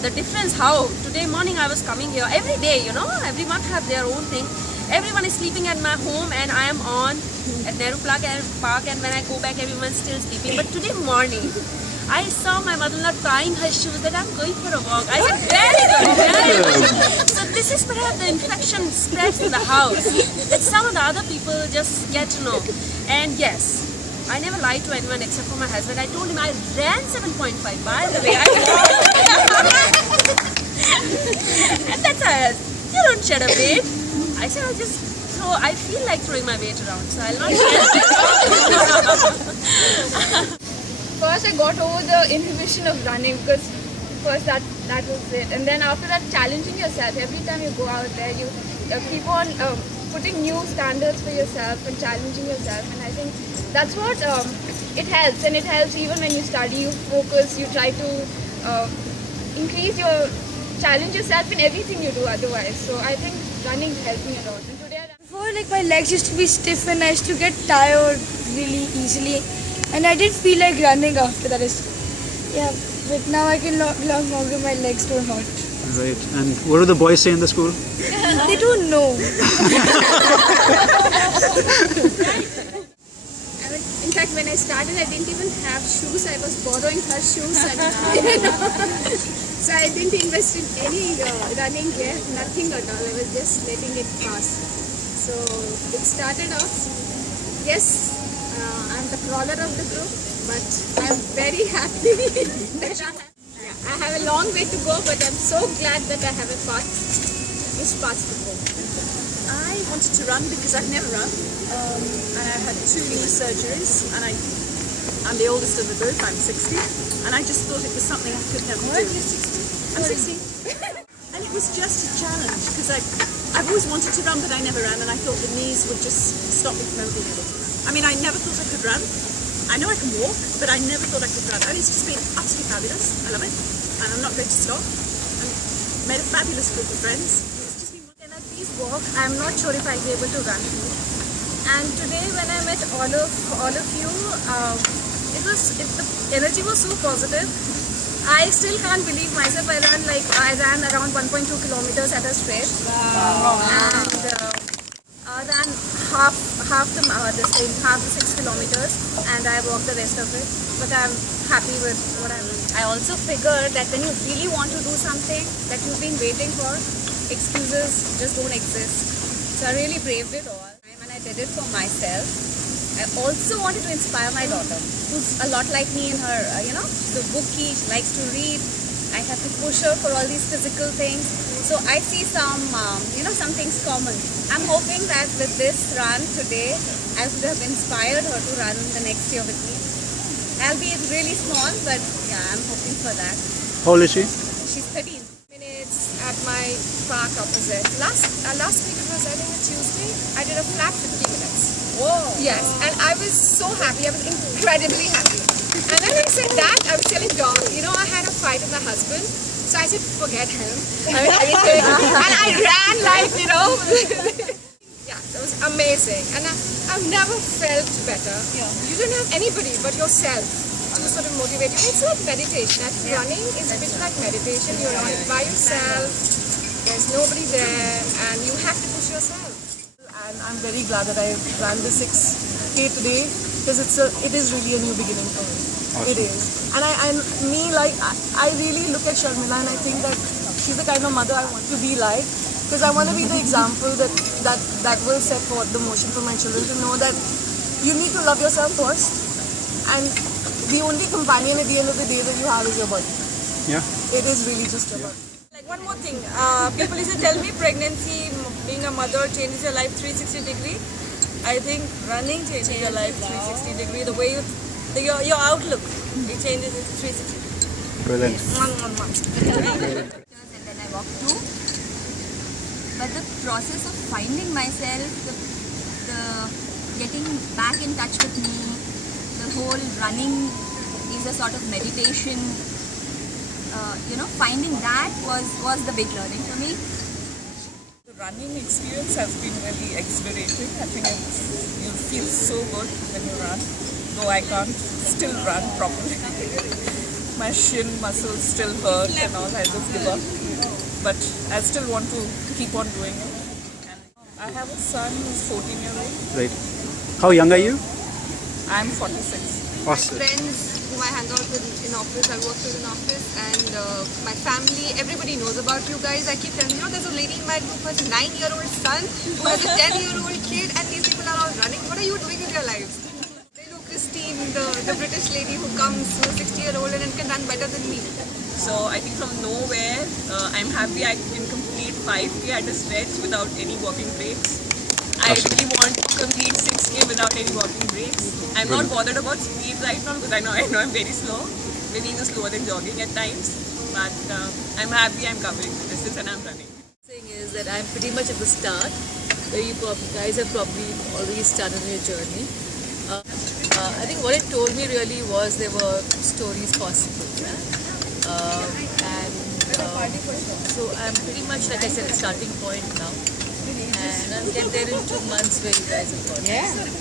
The difference how today morning I was coming here every day, everyone have their own thing. Everyone is sleeping at my home and I am on at Nehru Park, and when I go back everyone's still sleeping. But today morning I saw my mother-in-law tying her shoes that I'm going for a walk. I said, very good, very good. So this is perhaps the infection spreads in the house. That some of the other people just get to know. And yes, I never lied to anyone except for my husband. I told him I ran 7.5 by the way. And that's how you don't shed a weight. I said I feel like throwing my weight around, so I'll not shed it. First I got over the inhibition of running, because first that was it, and then after that challenging yourself. Every time you go out there you keep on putting new standards for yourself and challenging yourself, and I think that's what it helps. And it helps even when you study, you focus, you try to increase your challenge yourself in everything you do otherwise. So I think running helped me a lot. And today before, my legs used to be stiff and I used to get tired really easily, and I did feel like running after that. Yeah, but now I can no longer, my legs don't hurt. Right. And what do the boys say in the school? They don't know. in fact, when I started, I didn't even have shoes. I was borrowing her shoes, and so I didn't invest in any running gear, nothing at all. I was just letting it pass. So it started off. Yes, I'm the crawler of the group, but I'm very happy that I have a long way to go, but I'm so glad that I have a path, this path to go. I wanted to run because I've never run, and I had 2 knee surgeries, and I'm the oldest of the group. I'm 60, and I just thought it was something I could never do. I'm 60. And it was just a challenge, because I've always wanted to run, but I never ran, and I thought the knees would just stop me from being able to run. I mean, I never thought I could run. I know I can walk, but I never thought I could run. And it's just been absolutely fabulous. I love it, and I'm not going to stop. I've made a fabulous group of friends. It's just been... Can I please walk? I'm not sure if I'll be able to run. And today, when I met all of you, the energy was so positive. I still can't believe myself. I ran around 1.2 kilometers at a stretch. Wow. And ran half the 6 kilometers, and I walked the rest of it. But I'm happy with what I'm doing. I also figured that when you really want to do something that you've been waiting for, excuses just don't exist. So I really braved it all, and I did it for myself. I also wanted to inspire my daughter, who's a lot like me in her, she's a bookie, she likes to read. I have to push her for all these physical things. So I see some things common. I'm hoping that with this run today, I would have inspired her to run the next year with me. Albeit really small, but yeah, I'm hoping for that. How old is she? She's 13 minutes at my park opposite. Last week, it was, I think, a Tuesday, I did a flat 50 minutes. Whoa! Yes, and I was so happy. I was incredibly happy. And then when I said that, I was telling Dom, I had a fight with my husband, so I said, forget him. And I ran like, Yeah, that was amazing. And I've never felt better. Yeah. You don't have anybody but yourself to sort of motivate you. It's like meditation. Running is a bit like meditation. You're on it by yourself. There's nobody there, and you have to push yourself. And I'm very glad that I ran the 6K today, because it is really a new beginning for me. Awesome. It is. And I really look at Sharmila, and I think that she's the kind of mother I want to be like, because I want to be the example that will set forth the motion for my children to know that you need to love yourself first, and the only companion at the end of the day that you have is your body. Yeah. It is really just your body. Like one more thing, people used to tell me pregnancy, being a mother changes your life 360 degree. I think running changes your life 360 degree. The way your outlook, it changes it 360 degree. Brilliant. And then I walked too. But the process of finding myself, the getting back in touch with me, the whole running is a sort of meditation. Finding that was the big learning for me. The running experience has been really exhilarating. I think you feel so good when you run, though I can't still run properly. my shin muscles still hurt and all. I just give up. But I still want to keep on doing it. And I have a son who's 14-year-old. Right. How young are you? I'm 46. Awesome. Friends whom I hang out with in office, I work with in office, and my family, everybody knows about you guys. I keep telling you, there's a lady in my group who has a 9-year-old son, who has a 10-year-old kid, and these people are all running. What are you doing with your lives? They know Christine, the British lady who comes, who's 60-year-old and can run better than me. So I think from nowhere, I'm happy I can complete 5K at a stretch without any walking breaks. I really want to complete 6K without any walking breaks. I'm not bothered about speed right now because I know I'm very slow. Maybe even slower than jogging at times. But I'm happy I'm covering the distance and I'm running. The thing is that I'm pretty much at the start, where you guys have probably already started your journey. I think what it told me really was there were stories possible. Yeah? So I'm pretty much, like I said, the starting point now. And I'll get there in 2 months where you guys have got. Excellent.